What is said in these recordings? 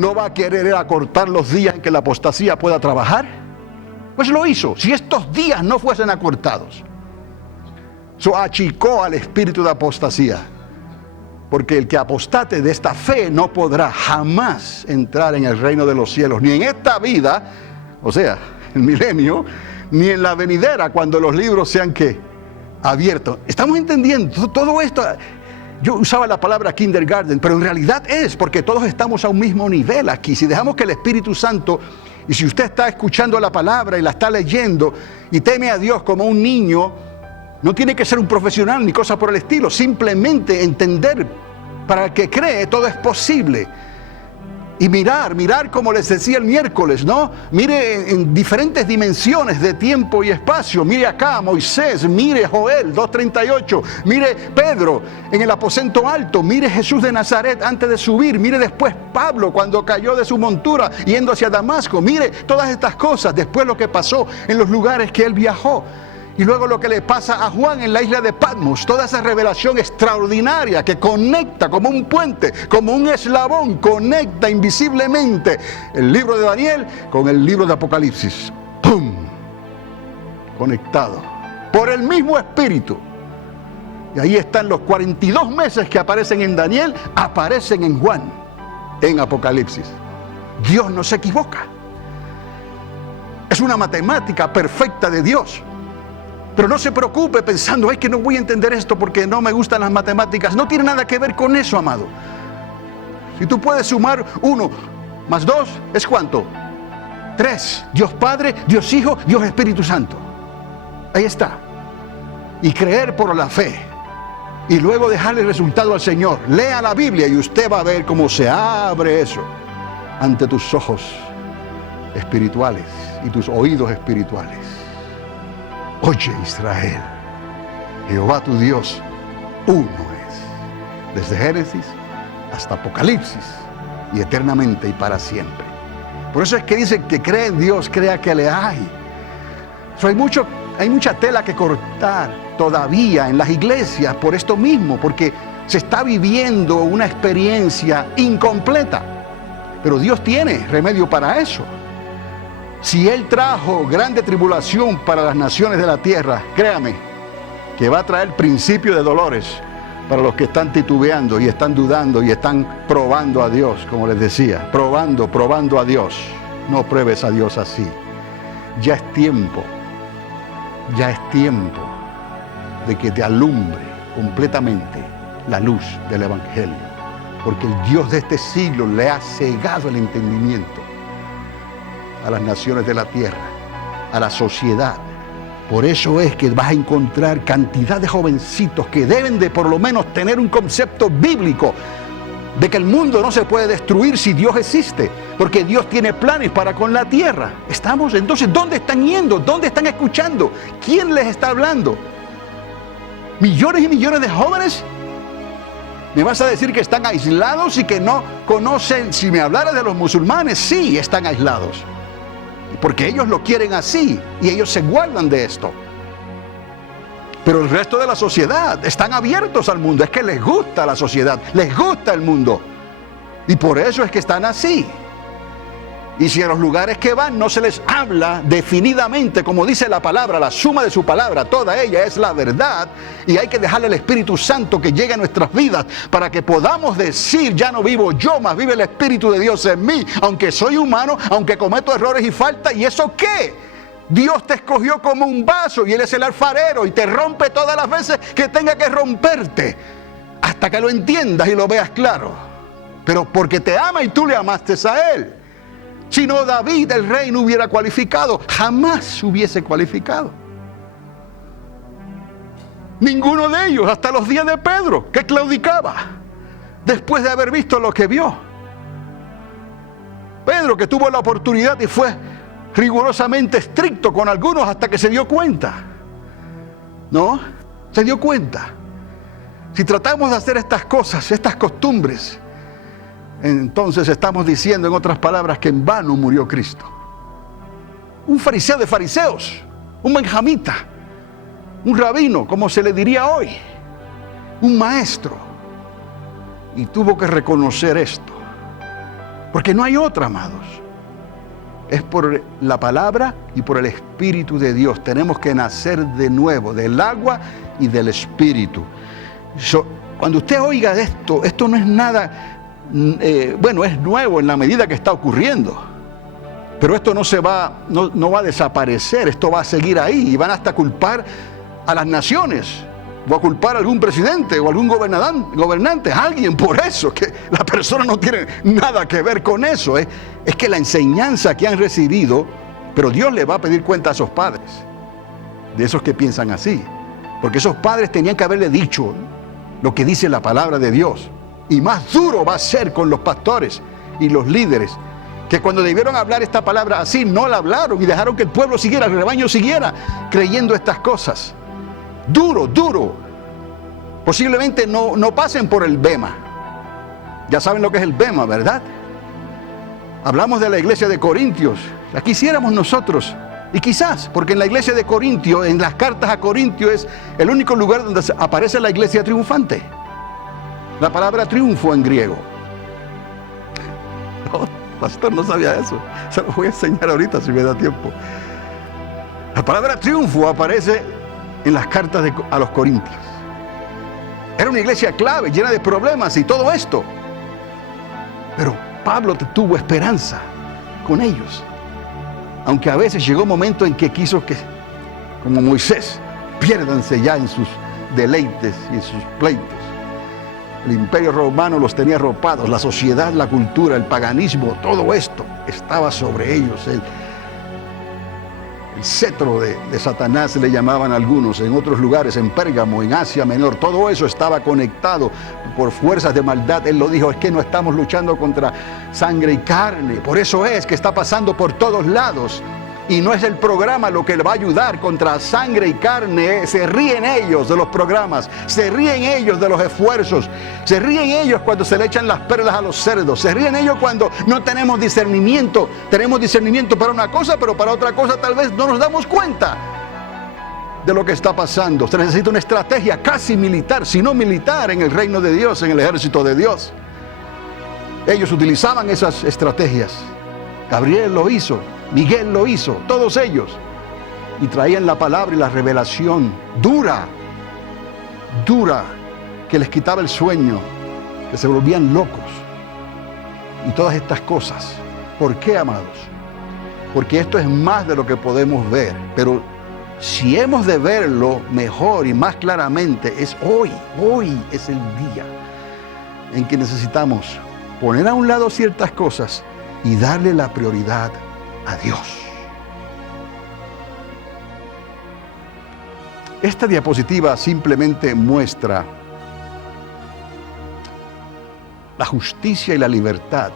¿No va a querer acortar los días en que la apostasía pueda trabajar? Pues lo hizo. Si estos días no fuesen acortados, achicó al espíritu de apostasía. Porque el que apostate de esta fe no podrá jamás entrar en el reino de los cielos, ni en esta vida, o sea, el milenio, ni en la venidera, cuando los libros sean ¿qué? Abiertos. ¿Estamos entendiendo? Todo esto, yo usaba la palabra kindergarten, pero en realidad es porque todos estamos a un mismo nivel aquí. Si dejamos que el Espíritu Santo, y si usted está escuchando la palabra y la está leyendo y teme a Dios como un niño, no tiene que ser un profesional ni cosa por el estilo, simplemente entender, para el que cree todo es posible. Y mirar como les decía el miércoles, ¿no? Mire en diferentes dimensiones de tiempo y espacio. Mire acá Moisés, mire Joel 2:38, mire Pedro en el aposento alto, mire Jesús de Nazaret antes de subir, mire después Pablo cuando cayó de su montura yendo hacia Damasco, mire todas estas cosas, después lo que pasó en los lugares que él viajó. Y luego lo que le pasa a Juan en la isla de Patmos, toda esa revelación extraordinaria que conecta como un puente, como un eslabón, conecta invisiblemente el libro de Daniel con el libro de Apocalipsis. ¡Pum! Conectado por el mismo Espíritu. Y ahí están los 42 meses que aparecen en Daniel, aparecen en Juan, en Apocalipsis. Dios no se equivoca. Es una matemática perfecta de Dios. Pero no se preocupe pensando, es que no voy a entender esto porque no me gustan las matemáticas. No tiene nada que ver con eso, amado. Si tú puedes sumar 1 más 2, ¿es cuánto? 3. Dios Padre, Dios Hijo, Dios Espíritu Santo. Ahí está. Y creer por la fe. Y luego dejarle el resultado al Señor. Lea la Biblia y usted va a ver cómo se abre eso ante tus ojos espirituales y tus oídos espirituales. Oye, Israel, Jehová tu Dios, uno es, desde Génesis hasta Apocalipsis, y eternamente y para siempre. Por eso es que dice que cree en Dios, crea que le hay. Hay mucha tela que cortar todavía en las iglesias por esto mismo, porque se está viviendo una experiencia incompleta. Pero Dios tiene remedio para eso. Si Él trajo grande tribulación para las naciones de la tierra, créame, que va a traer principio de dolores para los que están titubeando y están dudando y están probando a Dios, como les decía, probando a Dios. No pruebes a Dios así. Ya es tiempo de que te alumbre completamente la luz del Evangelio, porque el Dios de este siglo le ha cegado el entendimiento a las naciones de la tierra, a la sociedad. Por eso es que vas a encontrar cantidad de jovencitos que deben de por lo menos tener un concepto bíblico de que el mundo no se puede destruir si Dios existe, porque Dios tiene planes para con la tierra. Entonces, ¿dónde están yendo? ¿Dónde están escuchando? ¿Quién les está hablando? ¿Millones y millones de jóvenes? ¿Me vas a decir que están aislados y que no conocen? Si me hablara de los musulmanes, sí, están aislados. Porque ellos lo quieren así y ellos se guardan de esto. Pero el resto de la sociedad están abiertos al mundo. Es que les gusta la sociedad, les gusta el mundo. Y por eso es que están así. Y si a los lugares que van no se les habla definidamente, como dice la palabra, la suma de su palabra, toda ella es la verdad, y hay que dejarle al Espíritu Santo que llegue a nuestras vidas para que podamos decir, ya no vivo yo, más vive el Espíritu de Dios en mí, aunque soy humano, aunque cometo errores y faltas. ¿Y eso qué? Dios te escogió como un vaso y Él es el alfarero y te rompe todas las veces que tenga que romperte, hasta que lo entiendas y lo veas claro. Pero porque te ama y tú le amaste a Él. Si no, David, el rey, no hubiera cualificado, jamás hubiese cualificado. Ninguno de ellos, hasta los días de Pedro, que claudicaba, después de haber visto lo que vio. Pedro, que tuvo la oportunidad y fue rigurosamente estricto con algunos hasta que se dio cuenta. ¿No? Se dio cuenta. Si tratamos de hacer estas cosas, estas costumbres, entonces estamos diciendo, en otras palabras, que en vano murió Cristo. Un fariseo de fariseos, un benjamita, un rabino, como se le diría hoy, un maestro, y tuvo que reconocer esto. Porque no hay otra, amados. Es por la palabra y por el Espíritu de Dios. Tenemos que nacer de nuevo, del agua y del Espíritu. Cuando usted oiga esto no es nada, es nuevo en la medida que está ocurriendo. Pero esto no va a desaparecer, esto va a seguir ahí y van hasta culpar a las naciones. O a culpar a algún presidente o algún gobernante, a alguien por eso, que la persona no tiene nada que ver con eso. Es que la enseñanza que han recibido, pero Dios le va a pedir cuenta a esos padres, de esos que piensan así. Porque esos padres tenían que haberle dicho lo que dice la palabra de Dios. Y más duro va a ser con los pastores y los líderes, que cuando debieron hablar esta palabra así, no la hablaron y dejaron que el pueblo siguiera, el rebaño siguiera creyendo estas cosas. Duro, duro. Posiblemente no pasen por el bema. Ya saben lo que es el bema, ¿verdad? Hablamos de la iglesia de Corintios. La quisiéramos nosotros. Y quizás, porque en la iglesia de Corintio, en las cartas a Corintio, es el único lugar donde aparece la iglesia triunfante. La palabra triunfo en griego. No, pastor, no sabía eso. Se lo voy a enseñar ahorita si me da tiempo. La palabra triunfo aparece en las cartas a los Corintios. Era una iglesia clave, llena de problemas y todo esto. Pero Pablo tuvo esperanza con ellos. Aunque a veces llegó un momento en que quiso que, como Moisés, piérdanse ya en sus deleites y en sus pleitos. El imperio romano los tenía arropados, la sociedad, la cultura, el paganismo, todo esto estaba sobre ellos. El cetro de Satanás le llamaban algunos, en otros lugares, en Pérgamo, en Asia Menor, todo eso estaba conectado por fuerzas de maldad. Él lo dijo, es que no estamos luchando contra sangre y carne, por eso es que está pasando por todos lados. Y no es el programa lo que le va a ayudar contra sangre y carne. Se ríen ellos de los programas, se ríen ellos de los esfuerzos, se ríen ellos cuando se le echan las perlas a los cerdos, se ríen ellos cuando no tenemos discernimiento. Tenemos discernimiento para una cosa, pero para otra cosa tal vez no nos damos cuenta de lo que está pasando. Se necesita una estrategia casi militar, si no militar, en el reino de Dios, en el ejército de Dios. Ellos utilizaban esas estrategias. Gabriel lo hizo, Miguel lo hizo, todos ellos. Y traían la palabra y la revelación dura, que les quitaba el sueño, que se volvían locos. Y todas estas cosas. ¿Por qué, amados? Porque esto es más de lo que podemos ver. Pero si hemos de verlo mejor y más claramente, es hoy. Hoy es el día en que necesitamos poner a un lado ciertas cosas y darle la prioridad a Dios. Esta diapositiva simplemente muestra la justicia y la libertad.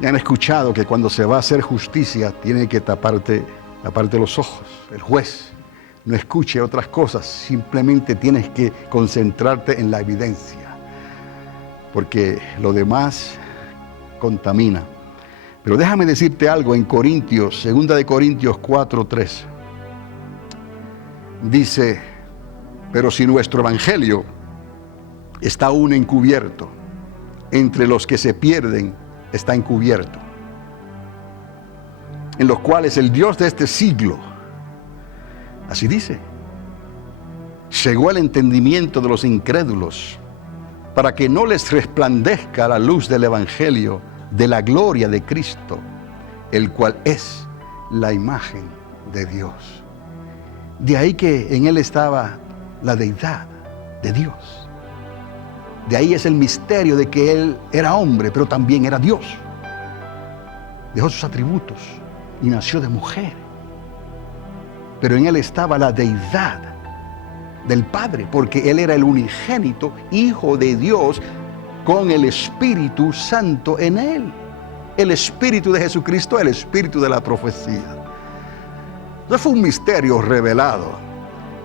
Ya han escuchado que cuando se va a hacer justicia tiene que taparte los ojos. El juez no escuche otras cosas, simplemente tienes que concentrarte en la evidencia, porque lo demás contamina. Pero déjame decirte algo en Corintios, 2 de Corintios 4:3. Dice, pero si nuestro evangelio está aún encubierto, entre los que se pierden está encubierto, en los cuales el Dios de este siglo, así dice, cegó el entendimiento de los incrédulos, para que no les resplandezca la luz del evangelio de la gloria de Cristo, el cual es la imagen de Dios. De ahí que en Él estaba la deidad de Dios. De ahí es el misterio de que Él era hombre, pero también era Dios. Dejó sus atributos y nació de mujer. Pero en Él estaba la deidad del Padre, porque Él era el unigénito Hijo de Dios, con el Espíritu Santo en Él. El Espíritu de Jesucristo, el Espíritu de la profecía. Eso fue un misterio revelado.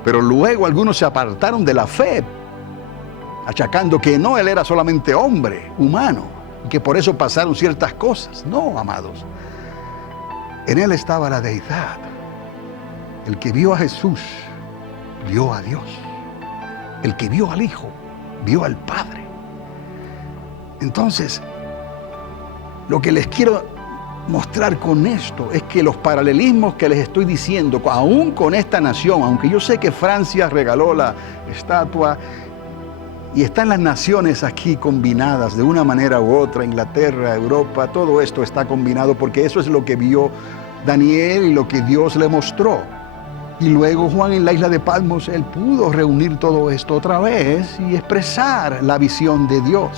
Pero luego algunos se apartaron de la fe, achacando que no, Él era solamente hombre, humano, y que por eso pasaron ciertas cosas. No, amados. En Él estaba la deidad. El que vio a Jesús, vio a Dios. El que vio al Hijo, vio al Padre. Entonces, Lo que les quiero mostrar con esto es que los paralelismos que les estoy diciendo, aún con esta nación, aunque yo sé que Francia regaló la estatua y están las naciones aquí combinadas de una manera u otra, Inglaterra, Europa, todo esto está combinado porque eso es lo que vio Daniel y lo que Dios le mostró. Y luego Juan en la isla de Patmos, él pudo reunir todo esto otra vez y expresar la visión de Dios.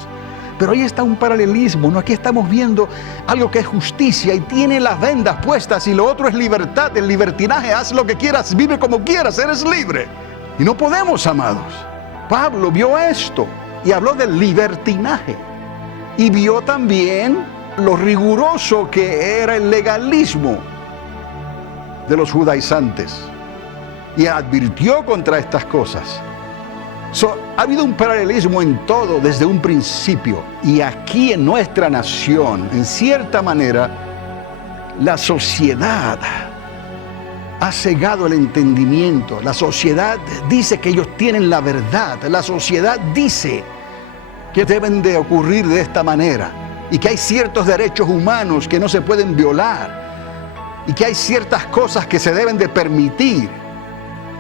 Pero ahí está un paralelismo, ¿no? Aquí estamos viendo algo que es justicia y tiene las vendas puestas y lo otro es libertad, el libertinaje, haz lo que quieras, vive como quieras, eres libre. Y no podemos, amados. Pablo vio esto y habló del libertinaje y vio también lo riguroso que era el legalismo de los judaizantes y advirtió contra estas cosas. Ha habido un paralelismo en todo desde un principio y aquí en nuestra nación, en cierta manera, la sociedad ha cegado el entendimiento. La sociedad dice que ellos tienen la verdad. La sociedad dice que deben de ocurrir de esta manera y que hay ciertos derechos humanos que no se pueden violar y que hay ciertas cosas que se deben de permitir.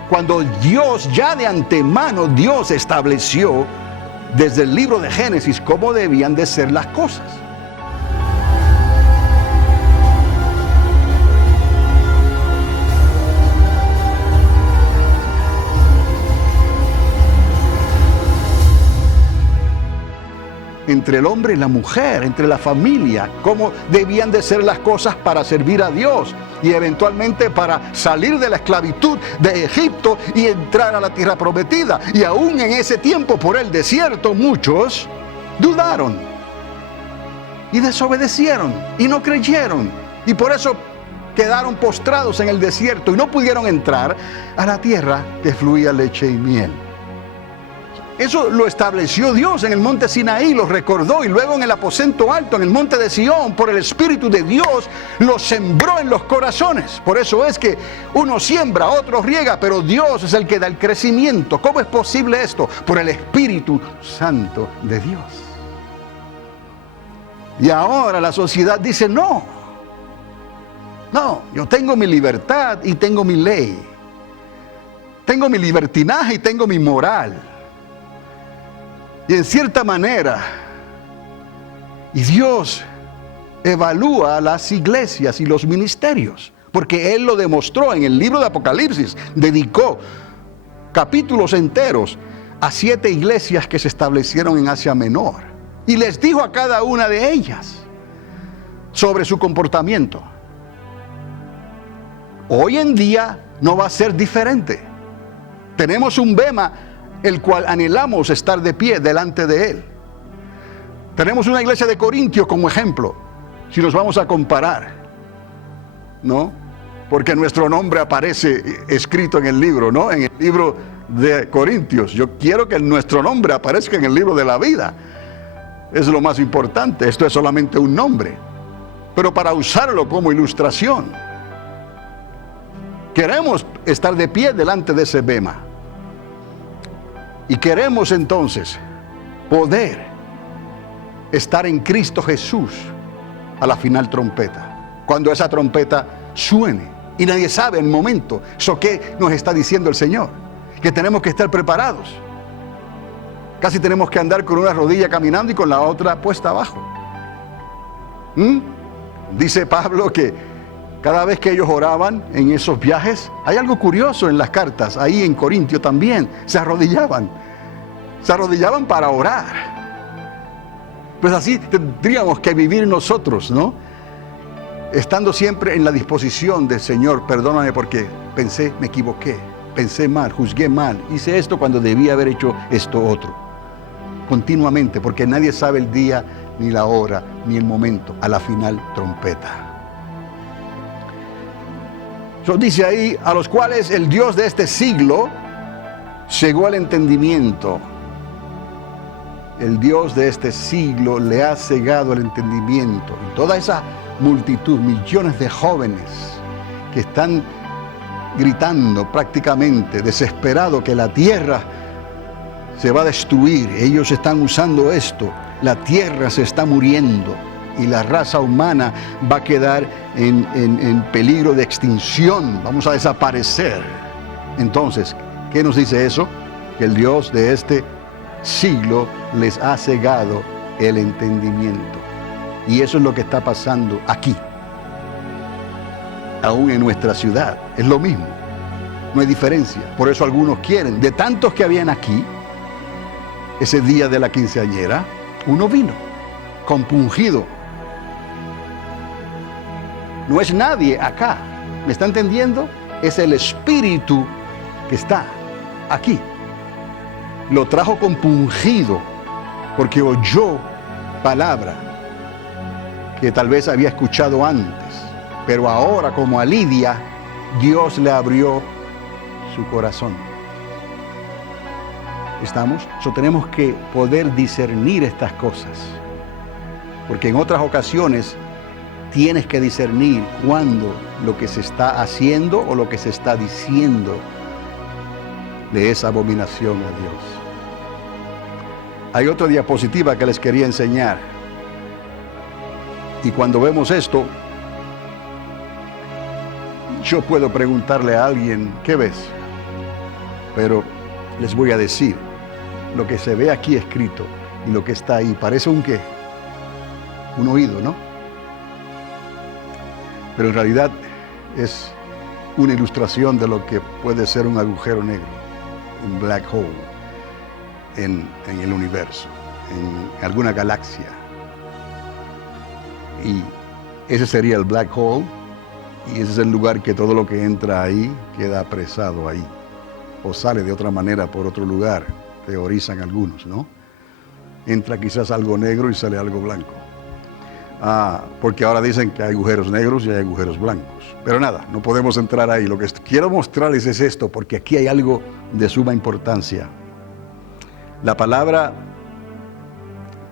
Cuando Dios ya de antemano, Dios estableció desde el libro de Génesis cómo debían de ser las cosas. Entre el hombre y la mujer, entre la familia, cómo debían de ser las cosas para servir a Dios y eventualmente para salir de la esclavitud de Egipto y entrar a la tierra prometida. Y aún en ese tiempo por el desierto muchos dudaron y desobedecieron y no creyeron y por eso quedaron postrados en el desierto y no pudieron entrar a la tierra que fluía leche y miel. Eso lo estableció Dios en el monte Sinaí, lo recordó y luego en el aposento alto, en el monte de Sión, por el Espíritu de Dios, lo sembró en los corazones. Por eso es que uno siembra, otro riega, pero Dios es el que da el crecimiento. ¿Cómo es posible esto? Por el Espíritu Santo de Dios. Y ahora la sociedad dice no, yo tengo mi libertad y tengo mi ley. Tengo mi libertinaje y tengo mi moral. Y en cierta manera, y Dios evalúa las iglesias y los ministerios, porque Él lo demostró en el libro de Apocalipsis, dedicó capítulos enteros a 7 iglesias que se establecieron en Asia Menor, y les dijo a cada una de ellas sobre su comportamiento. Hoy en día no va a ser diferente. Tenemos un bema el cual anhelamos estar de pie delante de Él. Tenemos una iglesia de Corintios como ejemplo, si nos vamos a comparar, ¿no? Porque nuestro nombre aparece escrito en el libro, ¿no? En el libro de Corintios. Yo quiero que nuestro nombre aparezca en el libro de la vida. Es lo más importante. Esto es solamente un nombre, pero para usarlo como ilustración. Queremos estar de pie delante de ese bema. Y queremos entonces poder estar en Cristo Jesús a la final trompeta. Cuando esa trompeta suene y nadie sabe el momento. ¿Eso qué nos está diciendo el Señor? Que tenemos que estar preparados. Casi tenemos que andar con una rodilla caminando y con la otra puesta abajo. Dice Pablo que cada vez que ellos oraban en esos viajes, hay algo curioso en las cartas, ahí en Corintio también, se arrodillaban para orar. Pues así tendríamos que vivir nosotros, ¿no? Estando siempre en la disposición del Señor, perdóname porque pensé, me equivoqué, pensé mal, juzgué mal, hice esto cuando debía haber hecho esto otro. Continuamente, porque nadie sabe el día, ni la hora, ni el momento, a la final trompeta. Dice ahí, a los cuales el Dios de este siglo cegó el entendimiento. El Dios de este siglo le ha cegado el entendimiento. Y toda esa multitud, millones de jóvenes que están gritando prácticamente, desesperado que la tierra se va a destruir. Ellos están usando esto. La tierra se está muriendo. y la raza humana va a quedar en peligro de extinción. Vamos a desaparecer. Entonces, ¿qué nos dice eso? Que el Dios de este siglo les ha cegado el entendimiento. Y eso es lo que está pasando aquí. Aún en nuestra ciudad. Es lo mismo. No hay diferencia. Por eso algunos quieren. De tantos que habían aquí, ese día de la quinceañera, uno vino, compungido. No es nadie acá. ¿Me está entendiendo? Es el Espíritu que está aquí. Lo trajo compungido porque oyó palabra que tal vez había escuchado antes. Pero ahora, como a Lidia, Dios le abrió su corazón. ¿Estamos? Tenemos que poder discernir estas cosas. Porque en otras ocasiones tienes que discernir cuándo lo que se está haciendo o lo que se está diciendo de esa abominación a Dios. Hay otra diapositiva que les quería enseñar. Y cuando vemos esto, yo puedo preguntarle a alguien, ¿qué ves? Pero les voy a decir, lo que se ve aquí escrito y lo que está ahí, parece un qué, un oído, ¿no? Pero en realidad es una ilustración de lo que puede ser un agujero negro, un black hole en el universo, en alguna galaxia. Y ese sería el black hole. Y ese es el lugar que todo lo que entra ahí queda apresado ahí. O sale de otra manera por otro lugar, teorizan algunos, ¿no? Entra quizás algo negro y sale algo blanco. Porque ahora dicen que hay agujeros negros y hay agujeros blancos. Pero nada, no podemos entrar ahí. Lo que quiero mostrarles es esto, porque aquí hay algo de suma importancia. La palabra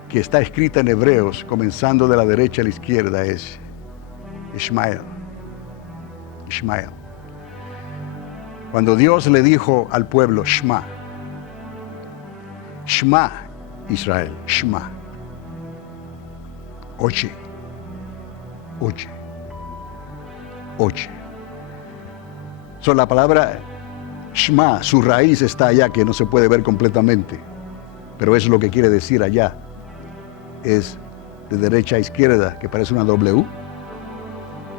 que está escrita en Hebreos, comenzando de la derecha a la izquierda, es Ishmael. Ishmael. Cuando Dios le dijo al pueblo, Shema, Shema Israel, Shema, oye, oye, oye. La palabra Shema, su raíz está allá, que no se puede ver completamente, pero eso es lo que quiere decir allá. Es de derecha a izquierda, que parece una W,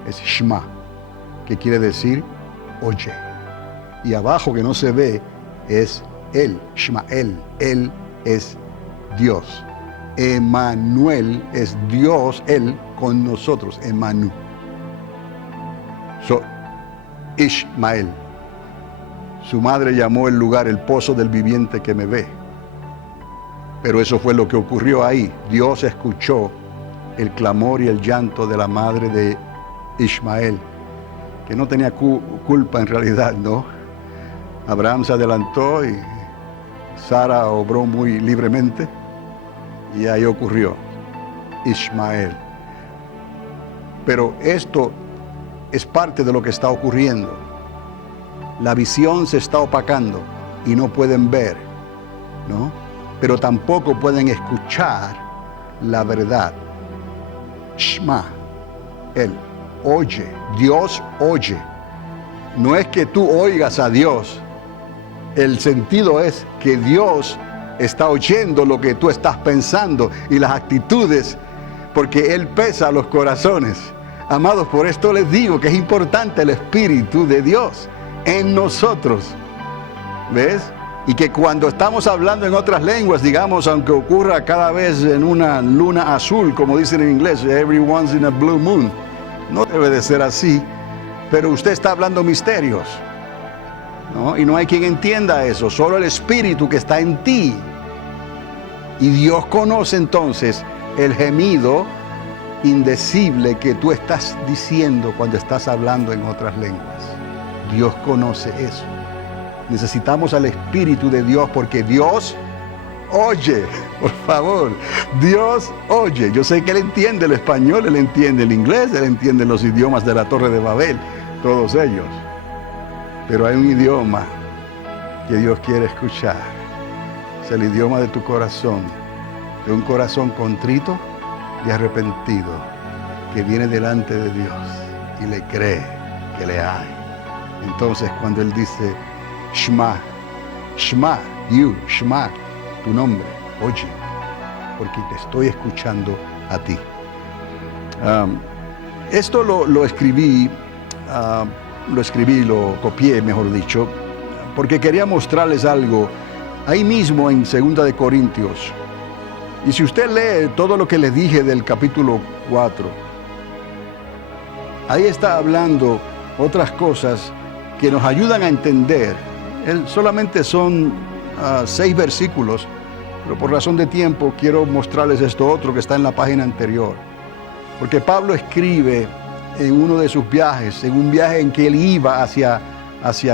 es Shema, que quiere decir oye. Y abajo, que no se ve, es él, Shmael. Él es Dios. Emanuel es Dios, él con nosotros, Emanu. Ishmael. Su madre llamó el lugar el pozo del viviente que me ve. Pero eso fue lo que ocurrió ahí. Dios escuchó el clamor y el llanto de la madre de Ishmael, que no tenía culpa en realidad, ¿no? Abraham se adelantó y Sara obró muy libremente y ahí ocurrió Ishmael. Pero esto es parte de lo que está ocurriendo. La visión se está opacando y no pueden ver, ¿no? Pero tampoco pueden escuchar la verdad. Shema, él oye, Dios oye. No es que tú oigas a Dios. El sentido es que Dios está oyendo lo que tú estás pensando y las actitudes, porque Él pesa los corazones. Amados, por esto les digo que es importante el Espíritu de Dios en nosotros. ¿Ves? Y que cuando estamos hablando en otras lenguas, digamos, aunque ocurra cada vez en una luna azul, como dicen en inglés, every once in a blue moon, no debe de ser así, pero usted está hablando misterios, ¿no? Y no hay quien entienda eso, solo el Espíritu que está en ti. Y Dios conoce entonces el gemido indecible que tú estás diciendo cuando estás hablando en otras lenguas. Dios conoce eso. Necesitamos al Espíritu de Dios porque Dios oye, por favor. Dios oye. Yo sé que Él entiende el español, Él entiende el inglés, Él entiende los idiomas de la Torre de Babel, todos ellos. Pero hay un idioma que Dios quiere escuchar. Es el idioma de tu corazón, de un corazón contrito y arrepentido que viene delante de Dios y le cree que le hay. Entonces cuando Él dice, Shema, Shema, Shema, tu nombre, oye, porque te estoy escuchando a ti. Esto lo escribí, lo copié, mejor dicho, porque quería mostrarles algo ahí mismo en 2 de Corintios. Y si usted lee todo lo que les dije del capítulo 4, ahí está hablando otras cosas que nos ayudan a entender. Solamente son 6 versículos, pero por razón de tiempo quiero mostrarles esto otro que está en la página anterior. Porque Pablo escribe en uno de sus viajes, en un viaje en que él iba hacia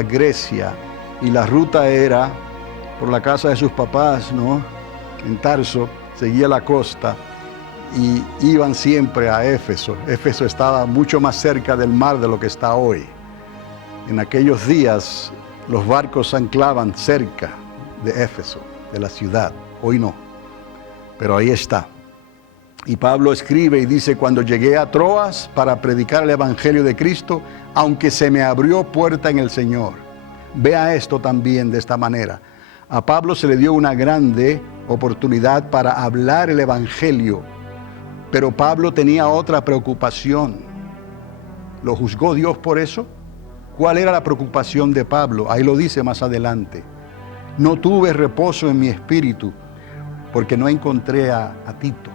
Grecia, y la ruta era por la casa de sus papás, ¿no? En Tarso, seguía la costa y iban siempre a Éfeso. Éfeso estaba mucho más cerca del mar de lo que está hoy. En aquellos días los barcos anclaban cerca de Éfeso, de la ciudad. Hoy no, pero ahí está. Y Pablo escribe y dice, cuando llegué a Troas para predicar el Evangelio de Cristo, aunque se me abrió puerta en el Señor. Vea esto también de esta manera. A Pablo se le dio una grande oportunidad para hablar el Evangelio, pero Pablo tenía otra preocupación. ¿Lo juzgó Dios por eso? ¿Cuál era la preocupación de Pablo? Ahí lo dice más adelante. No tuve reposo en mi espíritu porque no encontré a Tito.